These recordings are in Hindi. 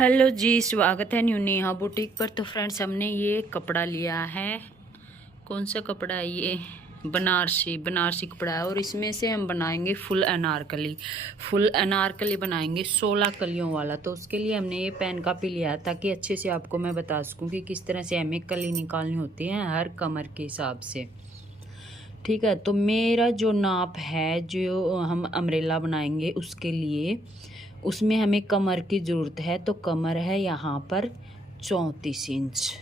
हेलो जी, स्वागत है न्यू नेहा बुटीक पर। तो फ्रेंड्स, हमने ये कपड़ा लिया है। कौन सा कपड़ा है ये? बनारसी कपड़ा है। और इसमें से हम बनाएंगे फुल अनारकली बनाएंगे 16 कलियों वाला। तो उसके लिए हमने ये पेन कापी लिया है ताकि अच्छे से आपको मैं बता सकूं कि किस तरह से हमें कली निकालनी होती है हर कमर के हिसाब से। ठीक है, तो मेरा जो नाप है, जो हम अम्ब्रेला बनाएंगे उसके लिए, उसमें हमें कमर की ज़रूरत है। तो कमर है यहाँ पर 34 इंच।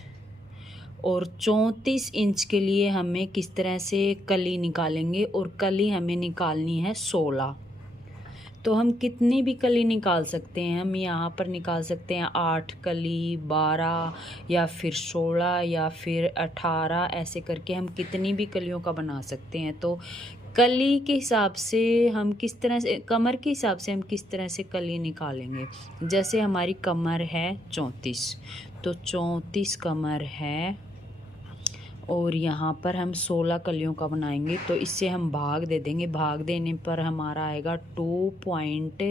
और 34 इंच के लिए हमें किस तरह से कली निकालेंगे, और कली हमें निकालनी है 16। तो हम कितनी भी कली निकाल सकते हैं। हम यहाँ पर निकाल सकते हैं 8 कली, 12 या फिर 16 या फिर 18, ऐसे करके हम कितनी भी कलियों का बना सकते हैं। तो कली के हिसाब से हम किस तरह से, कमर के हिसाब से हम किस तरह से कली निकालेंगे। जैसे हमारी कमर है 34, तो 34 कमर है और यहाँ पर हम 16 कलियों का बनाएंगे। तो इससे हम भाग दे देंगे। भाग देने पर हमारा आएगा 2 पॉइंट,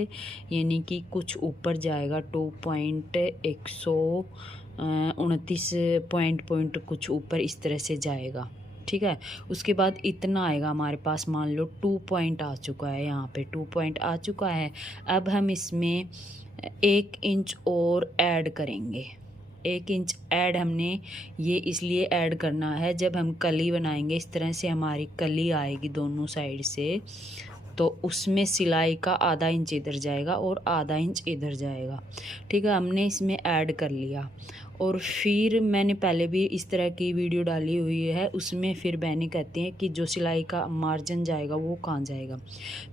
यानी कि कुछ ऊपर जाएगा 2.129 पॉइंट कुछ ऊपर इस तरह से जाएगा। ठीक है, उसके बाद इतना आएगा हमारे पास। मान लो 2 पॉइंट आ चुका है, यहाँ पे 2 पॉइंट आ चुका है। अब हम इसमें 1 इंच और ऐड करेंगे। 1 इंच ऐड हमने ये इसलिए ऐड करना है, जब हम कली बनाएंगे इस तरह से हमारी कली आएगी दोनों साइड से, तो उसमें सिलाई का आधा इंच इधर जाएगा और आधा इंच इधर जाएगा। ठीक है, हमने इसमें ऐड कर लिया। और फिर मैंने पहले भी इस तरह की वीडियो डाली हुई है, उसमें फिर बहनें कहती हैं कि जो सिलाई का मार्जिन जाएगा वो कहाँ जाएगा।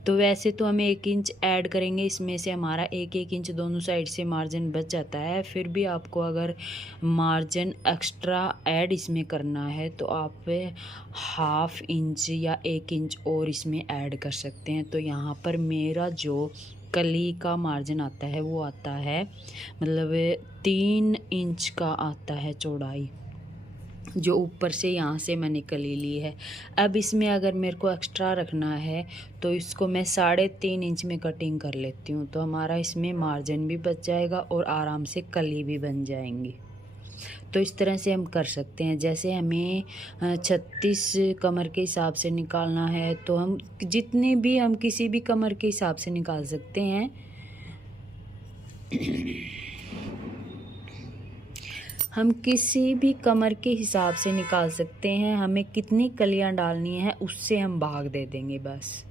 तो वैसे तो हमें 1 इंच ऐड करेंगे, इसमें से हमारा 1-1 इंच दोनों साइड से मार्जिन बच जाता है। फिर भी आपको अगर मार्जिन एक्स्ट्रा ऐड इसमें करना है तो आप 1/2 इंच या 1 इंच और इसमें ऐड कर सकते हैं। तो यहाँ पर मेरा जो कली का मार्जिन आता है वो आता है, मतलब 3 इंच का आता है चौड़ाई, जो ऊपर से यहाँ से मैंने कली ली है। अब इसमें अगर मेरे को एक्स्ट्रा रखना है तो इसको मैं 3.5 इंच में कटिंग कर लेती हूँ। तो हमारा इसमें मार्जिन भी बच जाएगा और आराम से कली भी बन जाएंगी। तो इस तरह से हम कर सकते हैं। जैसे हमें 36 कमर के हिसाब से निकालना है, तो हम जितने भी, हम किसी भी कमर के हिसाब से निकाल सकते हैं। हम किसी भी कमर के हिसाब से निकाल सकते हैं। हमें कितनी कलियां डालनी है उससे हम भाग दे देंगे बस।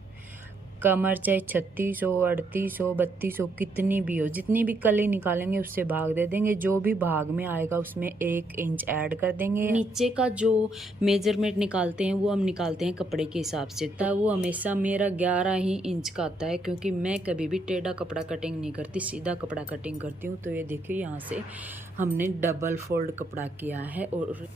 कमर चाहे 36 हो, 38 हो, 32 हो, कितनी भी हो, जितनी भी कली निकालेंगे उससे भाग दे देंगे। जो भी भाग में आएगा उसमें 1 इंच ऐड कर देंगे। नीचे का जो मेजरमेंट निकालते हैं वो हम निकालते हैं कपड़े के हिसाब से। तो वो हमेशा मेरा 11 ही इंच का आता है, क्योंकि मैं कभी भी टेढ़ा कपड़ा कटिंग नहीं करती, सीधा कपड़ा कटिंग करती हूँ। तो ये देखिए, यहाँ से हमने डबल फोल्ड कपड़ा किया है। और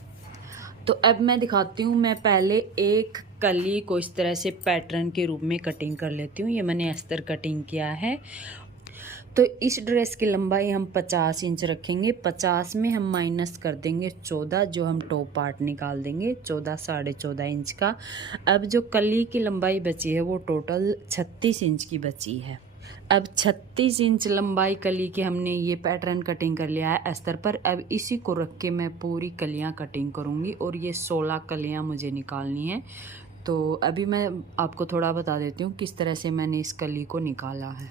तो अब मैं दिखाती हूँ। मैं पहले एक कली को इस तरह से पैटर्न के रूप में कटिंग कर लेती हूँ। ये मैंने अस्तर कटिंग किया है। तो इस ड्रेस की लंबाई हम 50 इंच रखेंगे। 50 में हम माइनस कर देंगे 14, जो हम टॉप पार्ट निकाल देंगे 14, 14.5 इंच का। अब जो कली की लंबाई बची है वो टोटल 36 इंच की बची है। अब 36 इंच लंबाई कली के हमने ये पैटर्न कटिंग कर लिया है अस्तर पर। अब इसी को रख के मैं पूरी कलियां कटिंग करूँगी, और ये 16 कलियां मुझे निकालनी है। तो अभी मैं आपको थोड़ा बता देती हूँ किस तरह से मैंने इस कली को निकाला है।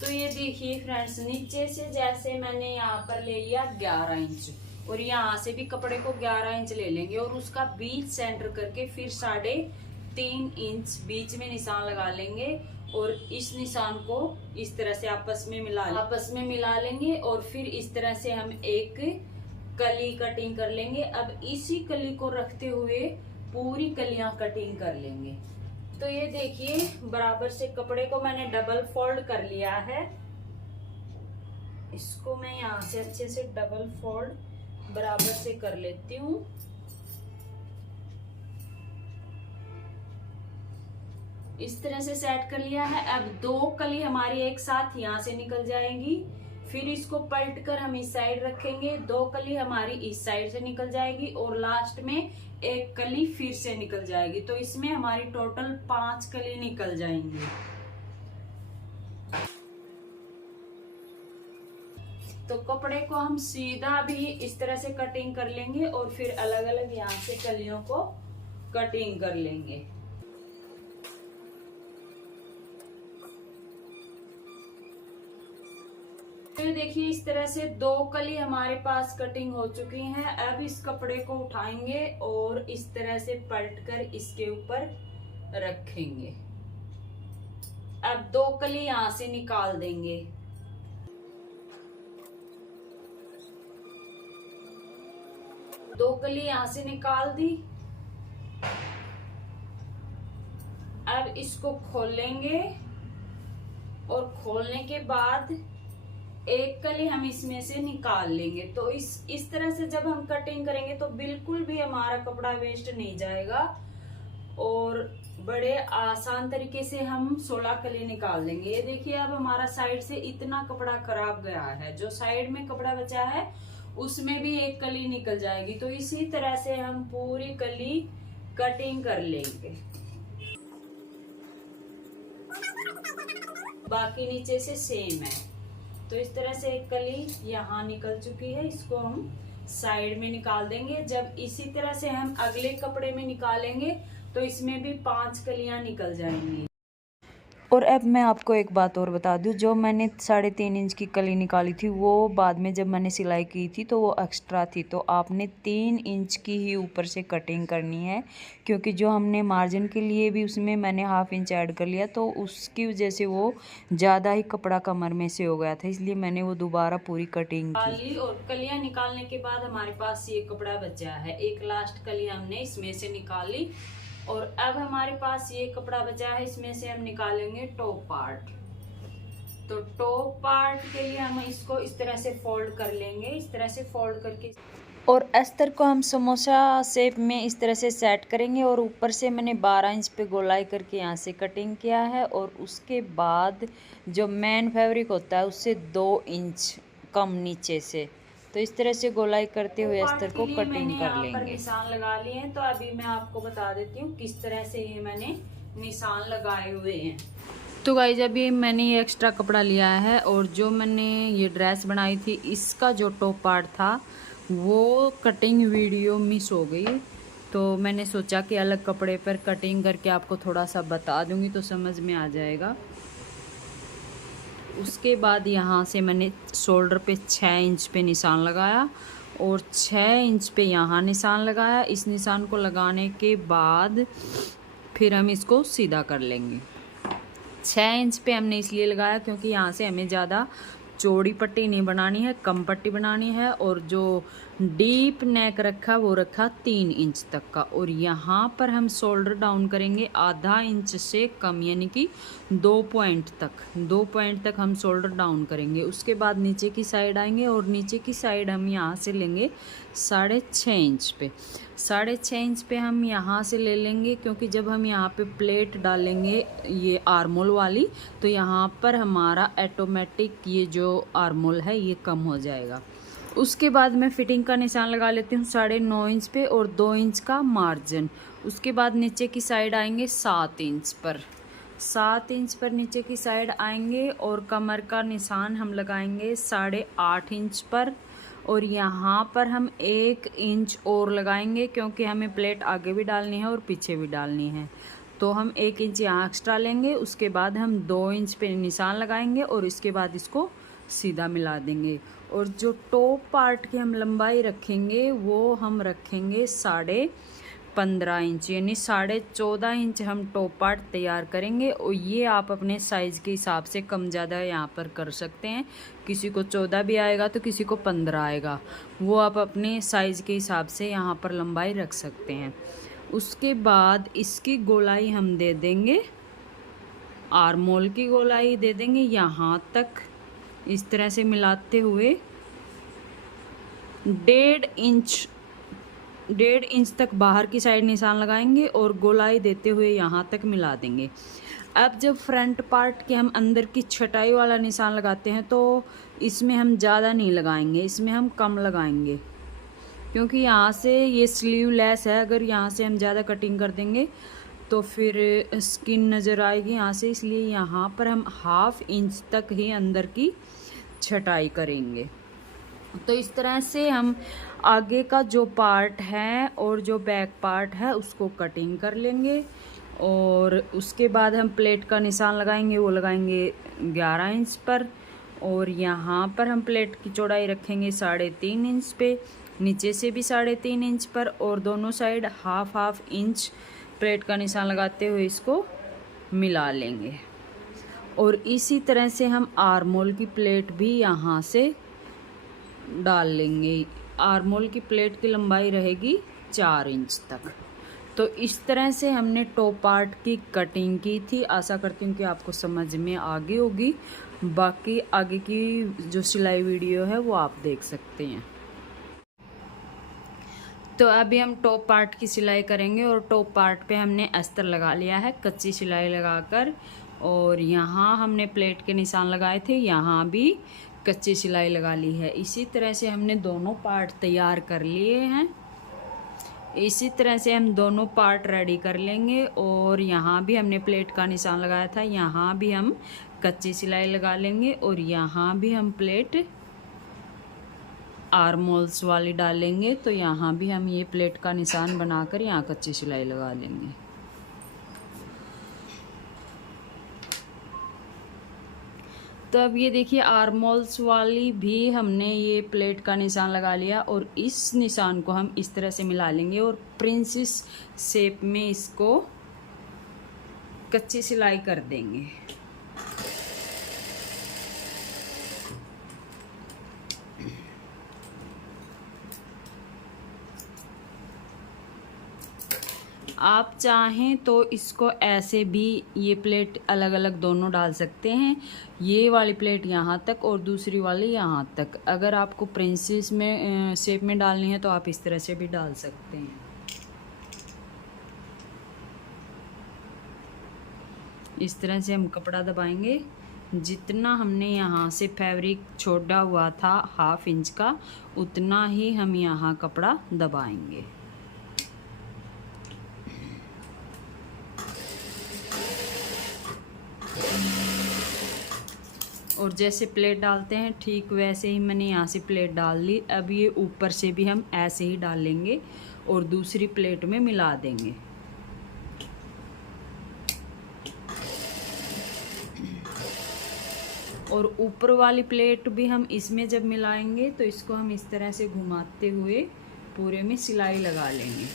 तो ये देखिए फ्रेंड्स, नीचे से जैसे मैंने यहाँ पर ले लिया 11 इंच, और यहाँ से भी कपड़े को 11 इंच ले लेंगे, और उसका बीच सेंटर करके फिर 3.5 इंच बीच में निशान लगा लेंगे। और इस निशान को इस तरह से आपस में मिला लेंगे, और फिर इस तरह से हम एक कली कटिंग कर लेंगे। अब इसी कली को रखते हुए पूरी कलियां कटिंग कर लेंगे। तो ये देखिए, बराबर से कपड़े को मैंने डबल फोल्ड कर लिया है। इसको मैं यहाँ से अच्छे से डबल फोल्ड बराबर से कर लेती हूँ। इस तरह से सेट कर लिया है। अब 2 कली हमारी एक साथ यहाँ से निकल जाएगी, फिर इसको पलट कर हम इस साइड रखेंगे। 2 कली हमारी इस साइड से निकल जाएगी, और लास्ट में 1 कली फिर से निकल जाएगी। तो इसमें हमारी टोटल 5 कली निकल जाएंगी। तो कपड़े को हम सीधा भी इस तरह से कटिंग कर लेंगे और फिर अलग अलग यहाँ से कलियों को कटिंग कर लेंगे। तो देखिए इस तरह से 2 कली हमारे पास कटिंग हो चुकी हैं। अब इस कपड़े को उठाएंगे और इस तरह से पलटकर इसके ऊपर रखेंगे। अब 2 कली यहाँ से निकाल देंगे। दो कली यहाँ से निकाल दी। अब इसको खोलेंगे और खोलने के बाद एक कली हम इसमें से निकाल लेंगे। तो इस तरह से जब हम कटिंग करेंगे तो बिल्कुल भी हमारा कपड़ा वेस्ट नहीं जाएगा और बड़े आसान तरीके से हम 16 कली निकाल देंगे। ये देखिए अब हमारा साइड से इतना कपड़ा खराब गया है, जो साइड में कपड़ा बचा है उसमें भी एक कली निकल जाएगी। तो इसी तरह से हम पूरी कली कटिंग कर लेंगे। बाकी नीचे से सेम है। तो इस तरह से एक कली यहाँ निकल चुकी है, इसको हम साइड में निकाल देंगे। जब इसी तरह से हम अगले कपड़े में निकालेंगे तो इसमें भी 5 कलियां निकल जाएंगी। और अब मैं आपको एक बात और बता दूं, जो मैंने 3.5 इंच की कली निकाली थी वो बाद में जब मैंने सिलाई की थी तो वो एक्स्ट्रा थी। तो आपने 3 इंच की ही ऊपर से कटिंग करनी है, क्योंकि जो हमने मार्जिन के लिए भी उसमें मैंने 1/2 इंच ऐड कर लिया, तो उसकी वजह से वो ज़्यादा ही कपड़ा कमर में से हो गया था, इसलिए मैंने वो दोबारा पूरी कटिंग की। और कलियाँ निकालने के बाद हमारे पास ये कपड़ा बचा है। एक लास्ट कली हमने इसमें से निकाली और अब हमारे पास ये कपड़ा बचा है, इसमें से हम निकालेंगे टॉप पार्ट। तो टॉप पार्ट के लिए हम इसको इस तरह से फोल्ड कर लेंगे, इस तरह से फोल्ड करके, और अस्तर को हम समोसा शेप में इस तरह से सेट करेंगे। और ऊपर से मैंने 12 इंच पे गोलाई करके यहाँ से कटिंग किया है और उसके बाद जो मेन फैब्रिक होता है उससे 2 इंच कम नीचे से, तो इस तरह से गोलाई करते हुए अस्तर को कटिंग कर लेंगे। निशान लगा लिए हैं, तो अभी मैं आपको बता देती हूँ किस तरह से ये मैंने निशान लगाए हुए हैं। तो गाइस अभी मैंने ये एक्स्ट्रा कपड़ा लिया है और जो मैंने ये ड्रेस बनाई थी इसका जो टॉप पार्ट था वो कटिंग वीडियो मिस हो गई, तो मैंने सोचा कि अलग कपड़े पर कटिंग करके आपको थोड़ा सा बता दूंगी तो समझ में आ जाएगा। उसके बाद यहाँ से मैंने शोल्डर पे 6 इंच पे निशान लगाया और 6 इंच पे यहाँ निशान लगाया। इस निशान को लगाने के बाद फिर हम इसको सीधा कर लेंगे। 6 इंच पे हमने इसलिए लगाया क्योंकि यहाँ से हमें ज़्यादा चौड़ी पट्टी नहीं बनानी है, कम पट्टी बनानी है। और जो डीप नेक रखा वो रखा 3 इंच तक का, और यहाँ पर हम शोल्डर डाउन करेंगे आधा इंच से कम, यानी कि 2 पॉइंट तक हम शोल्डर डाउन करेंगे। उसके बाद नीचे की साइड आएंगे और नीचे की साइड हम यहाँ से लेंगे 6.5 इंच पे। 6.5 इंच पे हम यहाँ से ले लेंगे, क्योंकि जब हम यहाँ पे प्लेट डालेंगे ये आर्मोल वाली, तो यहाँ पर हमारा ऑटोमेटिक ये जो आर्मोल है ये कम हो जाएगा। उसके बाद मैं फिटिंग का निशान लगा लेती हूँ 9.5 इंच पे और 2 इंच का मार्जिन। उसके बाद नीचे की साइड आएंगे 7 इंच पर, 7 इंच पर नीचे की साइड आएंगे और कमर का निशान हम लगाएंगे 8.5 इंच पर। और यहाँ पर हम 1 इंच और लगाएंगे, क्योंकि हमें प्लेट आगे भी डालनी है और पीछे भी डालनी है, तो हम 1 इंच यहाँ एक्स्ट्रा लेंगे। उसके बाद हम 2 इंच पे निशान लगाएंगे और इसके बाद इसको सीधा मिला देंगे। और जो टॉप पार्ट की हम लंबाई रखेंगे वो हम रखेंगे 15.5 इंच, यानी 14.5 इंच हम टॉप पार्ट तैयार करेंगे। और ये आप अपने साइज़ के हिसाब से कम ज़्यादा यहाँ पर कर सकते हैं। किसी को 14 भी आएगा तो किसी को 15 आएगा, वो आप अपने साइज़ के हिसाब से यहाँ पर लंबाई रख सकते हैं। उसके बाद इसकी गोलाई हम दे देंगे, आर्मोल की गोलाई दे देंगे यहाँ तक, इस तरह से मिलाते हुए 1.5 इंच तक बाहर की साइड निशान लगाएंगे और गोलाई देते हुए यहाँ तक मिला देंगे। अब जब फ्रंट पार्ट के हम अंदर की छटाई वाला निशान लगाते हैं तो इसमें हम ज़्यादा नहीं लगाएंगे, इसमें हम कम लगाएंगे, क्योंकि यहाँ से ये स्लीवलेस है। अगर यहाँ से हम ज़्यादा कटिंग कर देंगे तो फिर स्किन नज़र आएगी यहाँ से, इसलिए यहाँ पर हम 1/2 इंच तक ही अंदर की छटाई करेंगे। तो इस तरह से हम आगे का जो पार्ट है और जो बैक पार्ट है उसको कटिंग कर लेंगे। और उसके बाद हम प्लेट का निशान लगाएंगे, वो लगाएंगे 11 इंच पर। और यहाँ पर हम प्लेट की चौड़ाई रखेंगे 3.5 इंच पे, नीचे से भी 3.5 इंच पर, और दोनों साइड हाफ इंच प्लेट का निशान लगाते हुए इसको मिला लेंगे। और इसी तरह से हम आर्मोल की प्लेट भी यहाँ से डाल लेंगे। आर्मोल की प्लेट की लंबाई रहेगी 4 इंच तक। तो इस तरह से हमने टॉप पार्ट की कटिंग की थी। आशा करती हूँ कि आपको समझ में आ गई होगी। बाकी आगे की जो सिलाई वीडियो है वो आप देख सकते हैं। तो अभी हम टॉप पार्ट की सिलाई करेंगे। और टॉप पार्ट पे हमने अस्तर लगा लिया है कच्ची सिलाई लगाकर। और यहाँ हमने प्लेट के निशान लगाए थे, यहाँ भी कच्ची सिलाई लगा ली है। इसी तरह से हमने दोनों पार्ट तैयार कर लिए हैं। इसी तरह से हम दोनों पार्ट रेडी कर लेंगे। और यहाँ भी हमने प्लेट का निशान लगाया था, यहाँ भी हम कच्ची सिलाई लगा लेंगे। और यहाँ भी हम प्लेट आर्मोल्स वाली डालेंगे। तो यहाँ भी हम ये प्लेट का निशान बनाकर यहाँ कच्ची सिलाई लगा लेंगे। तो अब ये देखिए आर्मोल्स वाली भी हमने ये प्लेट का निशान लगा लिया। और इस निशान को हम इस तरह से मिला लेंगे और प्रिंसेस शेप में इसको कच्ची सिलाई कर देंगे। आप चाहें तो इसको ऐसे भी ये प्लेट अलग अलग दोनों डाल सकते हैं। ये वाली प्लेट यहाँ तक और दूसरी वाली यहाँ तक। अगर आपको प्रिंसेस में शेप में डालनी है तो आप इस तरह से भी डाल सकते हैं। इस तरह से हम कपड़ा दबाएंगे। जितना हमने यहाँ से फैब्रिक छोड़ा हुआ था हाफ इंच का, उतना ही हम यहाँ कपड़ा दबाएंगे। और जैसे प्लेट डालते हैं ठीक वैसे ही मैंने यहाँ से प्लेट डाल ली। अब ये ऊपर से भी हम ऐसे ही डालेंगे और दूसरी प्लेट में मिला देंगे। और ऊपर वाली प्लेट भी हम इसमें जब मिलाएंगे तो इसको हम इस तरह से घुमाते हुए पूरे में सिलाई लगा लेंगे।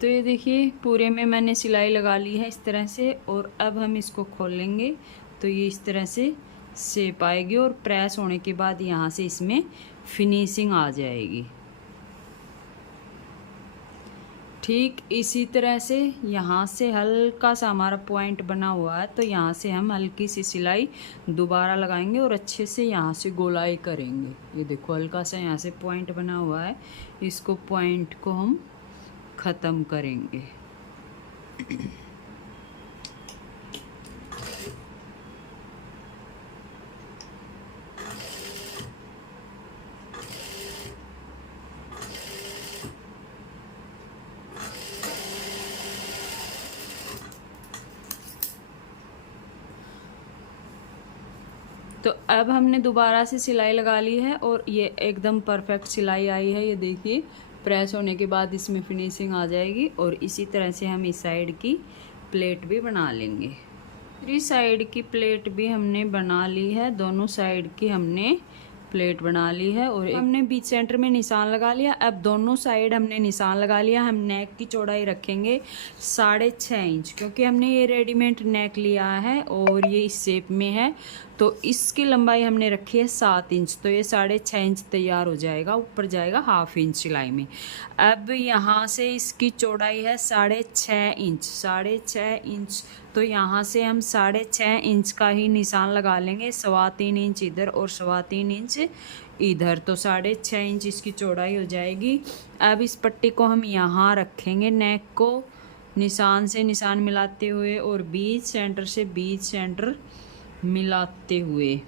तो ये देखिए पूरे में मैंने सिलाई लगा ली है इस तरह से। और अब हम इसको खोलेंगे तो ये इस तरह से शेप आएगी और प्रेस होने के बाद यहाँ से इसमें फिनिशिंग आ जाएगी। ठीक इसी तरह से यहाँ से हल्का सा हमारा पॉइंट बना हुआ है तो यहाँ से हम हल्की सी सिलाई दोबारा लगाएंगे और अच्छे से यहाँ से गोलाई करेंगे। ये देखो हल्का सा यहाँ से पॉइंट बना हुआ है, इसको पॉइंट को हम ख़त्म करेंगे। तो अब हमने दोबारा से सिलाई लगा ली है और ये एकदम परफेक्ट सिलाई आई है। ये देखिए प्रेस होने के बाद इसमें फिनिशिंग आ जाएगी। और इसी तरह से हम इस साइड की प्लेट भी बना लेंगे। इस साइड की प्लेट भी हमने बना ली है, दोनों साइड की हमने प्लेट बना ली है। और हमने बीच सेंटर में निशान लगा लिया। अब दोनों साइड हमने निशान लगा लिया। हम नेक की चौड़ाई रखेंगे 6.5 इंच, क्योंकि हमने ये रेडीमेड नेक लिया है और ये इस शेप में है तो इसकी लंबाई हमने रखी है 7 इंच। तो ये 6.5 इंच तैयार हो जाएगा, ऊपर जाएगा हाफ इंच सिलाई में। अब यहाँ से इसकी चौड़ाई है 6.5 इंच, 6.5 इंच। तो यहाँ से हम 6.5 इंच का ही निशान लगा लेंगे, 3.25 इंच इधर और 3.25 इंच इधर। तो 6.5 इंच इसकी चौड़ाई हो जाएगी। अब इस पट्टी को हम यहाँ रखेंगे, नेक को निशान से निशान मिलाते हुए और बीच सेंटर से बीच सेंटर मिलाते हुए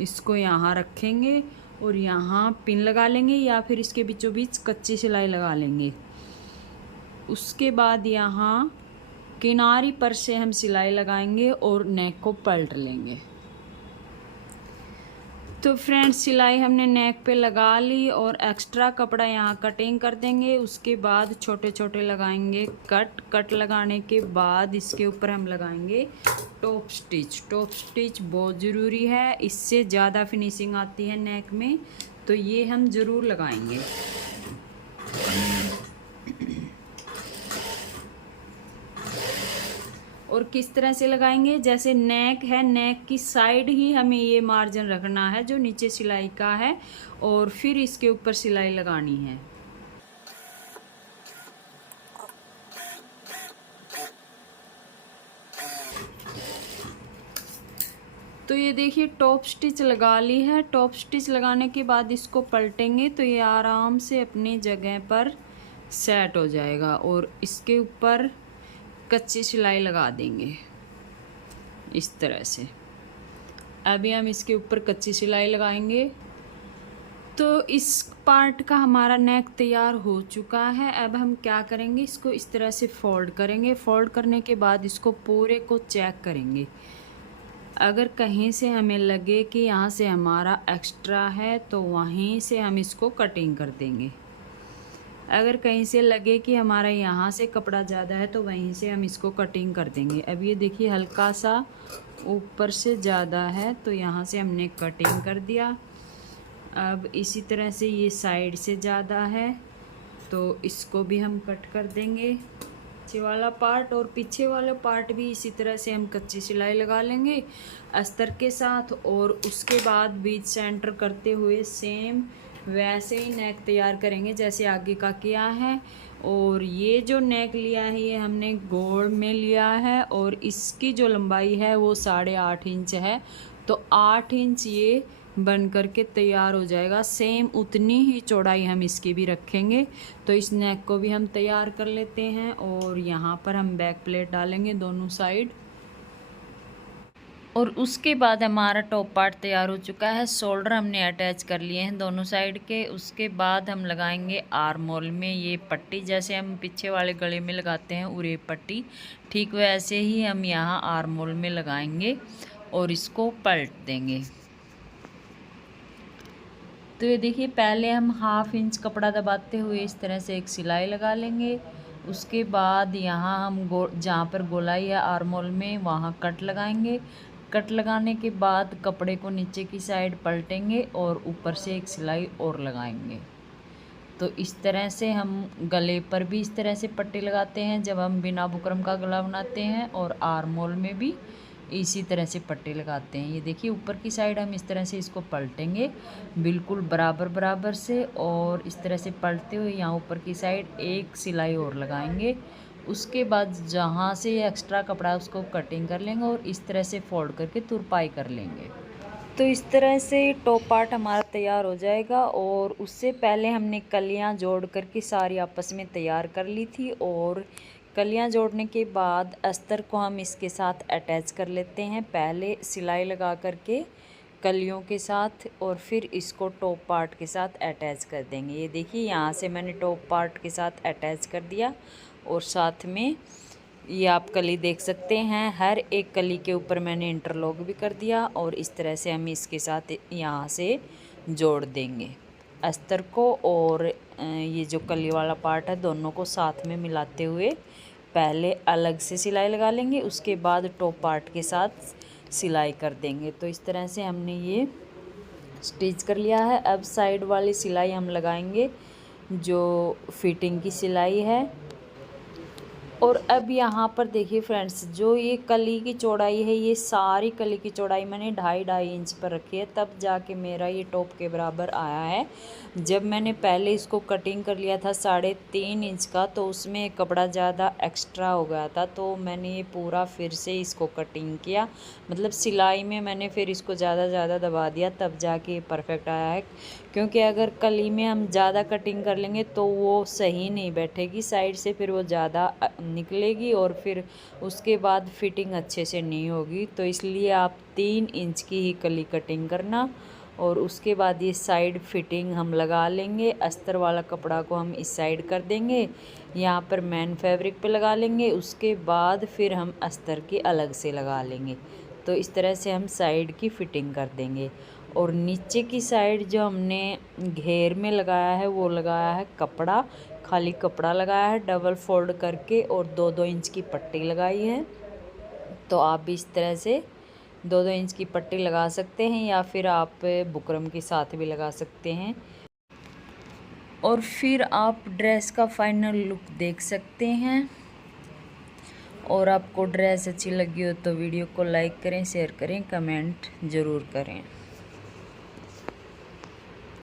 इसको यहाँ रखेंगे। और यहाँ पिन लगा लेंगे या फिर इसके बीचों बीच कच्ची सिलाई लगा लेंगे। उसके बाद यहाँ किनारी पर से हम सिलाई लगाएंगे और नेक को पलट लेंगे। तो फ्रेंड्स सिलाई हमने नेक पे लगा ली और एक्स्ट्रा कपड़ा यहाँ कटिंग कर देंगे। उसके बाद छोटे छोटे लगाएंगे कट लगाने के बाद इसके ऊपर हम लगाएंगे टॉप स्टिच। टॉप स्टिच बहुत ज़रूरी है, इससे ज़्यादा फिनिशिंग आती है नेक में, तो ये हम ज़रूर लगाएंगे। और किस तरह से लगाएंगे, जैसे नेक है, नेक की साइड ही हमें ये मार्जिन रखना है जो नीचे सिलाई का है, और फिर इसके ऊपर सिलाई लगानी है। तो ये देखिए टॉप स्टिच लगा ली है। टॉप स्टिच लगाने के बाद इसको पलटेंगे तो ये आराम से अपनी जगह पर सेट हो जाएगा और इसके ऊपर कच्ची सिलाई लगा देंगे इस तरह से। अभी हम इसके ऊपर कच्ची सिलाई लगाएंगे। तो इस पार्ट का हमारा नेक तैयार हो चुका है। अब हम क्या करेंगे, इसको इस तरह से फोल्ड करेंगे। फोल्ड करने के बाद इसको पूरे को चेक करेंगे। अगर कहीं से हमें लगे कि यहाँ से हमारा एक्स्ट्रा है तो वहीं से हम इसको कटिंग कर देंगे। अगर कहीं से लगे कि हमारा यहाँ से कपड़ा ज़्यादा है तो वहीं से हम इसको कटिंग कर देंगे। अब ये देखिए हल्का सा ऊपर से ज़्यादा है तो यहाँ से हमने कटिंग कर दिया। अब इसी तरह से ये साइड से ज़्यादा है तो इसको भी हम कट कर देंगे, पीछे वाला पार्ट। और पीछे वाला पार्ट भी इसी तरह से हम कच्ची सिलाई लगा लेंगे अस्तर के साथ। और उसके बाद बीच सेंटर करते हुए सेम वैसे ही नेक तैयार करेंगे जैसे आगे का किया है। और ये जो नेक लिया है ये हमने गोल में लिया है और इसकी जो लंबाई है वो 8.5 इंच है। तो 8 इंच ये बन करके तैयार हो जाएगा। सेम उतनी ही चौड़ाई हम इसकी भी रखेंगे। तो इस नेक को भी हम तैयार कर लेते हैं और यहाँ पर हम बैक प्लेट डालेंगे दोनों साइड। और उसके बाद हमारा टॉप पार्ट तैयार हो चुका है। शोल्डर हमने अटैच कर लिए हैं दोनों साइड के। उसके बाद हम लगाएंगे आर्म होल में ये पट्टी, जैसे हम पीछे वाले गले में लगाते हैं उरे पट्टी, ठीक वैसे ही हम यहाँ आर्म होल में लगाएंगे और इसको पलट देंगे। तो ये देखिए पहले हम 1/2 इंच कपड़ा दबाते हुए इस तरह से एक सिलाई लगा लेंगे। उसके बाद यहाँ हम जहाँ पर गोलाई है आर्म होल में वहाँ कट लगाएंगे। कट लगाने के बाद कपड़े को नीचे की साइड पलटेंगे और ऊपर से एक सिलाई और लगाएंगे। तो इस तरह से हम गले पर भी इस तरह से पट्टी लगाते हैं जब हम बिना बुकरम का गला बनाते हैं, और आर्म होल में भी इसी तरह से पट्टी लगाते हैं। ये देखिए ऊपर की साइड हम इस तरह से इसको पलटेंगे बिल्कुल बराबर बराबर से, और इस तरह से पलटते हुए यहाँ ऊपर की साइड एक सिलाई और लगाएंगे। उसके बाद जहाँ से ये एक्स्ट्रा कपड़ा है उसको कटिंग कर लेंगे और इस तरह से फोल्ड करके तुरपाई कर लेंगे। तो इस तरह से टॉप पार्ट हमारा तैयार हो जाएगा। और उससे पहले हमने कलियाँ जोड़ करके सारी आपस में तैयार कर ली थी। और कलियाँ जोड़ने के बाद अस्तर को हम इसके साथ अटैच कर लेते हैं, पहले सिलाई लगा करके कलियों के साथ, और फिर इसको टॉप पार्ट के साथ अटैच कर देंगे। ये देखिए यहाँ से मैंने टॉप पार्ट के साथ अटैच कर दिया और साथ में ये आप कली देख सकते हैं, हर एक कली के ऊपर मैंने इंटरलॉक भी कर दिया। और इस तरह से हम इसके साथ यहाँ से जोड़ देंगे अस्तर को, और ये जो कली वाला पार्ट है दोनों को साथ में मिलाते हुए पहले अलग से सिलाई लगा लेंगे, उसके बाद टॉप पार्ट के साथ सिलाई कर देंगे। तो इस तरह से हमने ये स्टिच कर लिया है। अब साइड वाली सिलाई हम लगाएंगे जो फिटिंग की सिलाई है। और अब यहाँ पर देखिए फ्रेंड्स, जो ये कली की चौड़ाई है ये सारी कली की चौड़ाई मैंने 2.5 इंच पर रखी है, तब जाके मेरा ये टॉप के बराबर आया है। जब मैंने पहले इसको कटिंग कर लिया था 3.5 इंच का, तो उसमें कपड़ा ज़्यादा एक्स्ट्रा हो गया था, तो मैंने ये पूरा फिर से इसको कटिंग किया, मतलब सिलाई में मैंने फिर इसको ज़्यादा दबा दिया, तब जाके परफेक्ट आया है। क्योंकि अगर कली में हम ज़्यादा कटिंग कर लेंगे तो वो सही नहीं बैठेगी साइड से, फिर वो ज़्यादा निकलेगी और फिर उसके बाद फिटिंग अच्छे से नहीं होगी। तो इसलिए आप 3 इंच की ही कली कटिंग करना और उसके बाद ये साइड फिटिंग हम लगा लेंगे। अस्तर वाला कपड़ा को हम इस साइड कर देंगे, यहाँ पर मेन फैब्रिक पे लगा लेंगे। उसके बाद फिर हम अस्तर की अलग से लगा लेंगे। तो इस तरह से हम साइड की फिटिंग कर देंगे। और नीचे की साइड जो हमने घेर में लगाया है वो लगाया है कपड़ा, खाली कपड़ा लगाया है डबल फोल्ड करके, और 2-2 इंच की पट्टी लगाई है। तो आप भी इस तरह से 2-2 इंच की पट्टी लगा सकते हैं, या फिर आप बुकरम के साथ भी लगा सकते हैं। और फिर आप ड्रेस का फाइनल लुक देख सकते हैं। और आपको ड्रेस अच्छी लगी हो तो वीडियो को लाइक करें, शेयर करें, कमेंट ज़रूर करें।